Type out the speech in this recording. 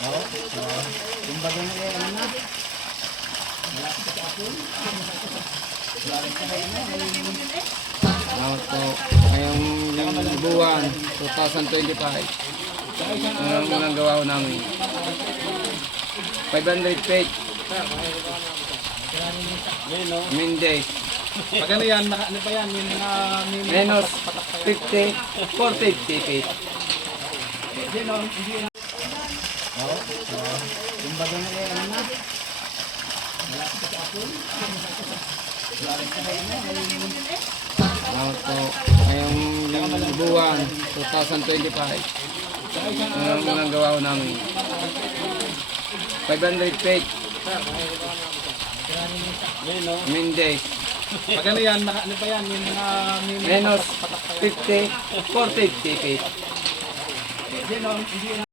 Oo. Kumbaga na ano na. Malapit sa ako. Salamat po. Ngayong buwan, 2025. Ang unang gawa ko namin. 500 feet. Minday. Pag ano yan, ano pa yan? Yung mga Menos 50, 450 feet. Oo. Kumbaga na ano na. Malapit sa ako. Salamat po. Ngayong buwan, 2025. Ang unang gawa ko namin. 500 feet. Minday. Pag ano yan, ano pa yan? Yung mga Menos 50, 450 feet.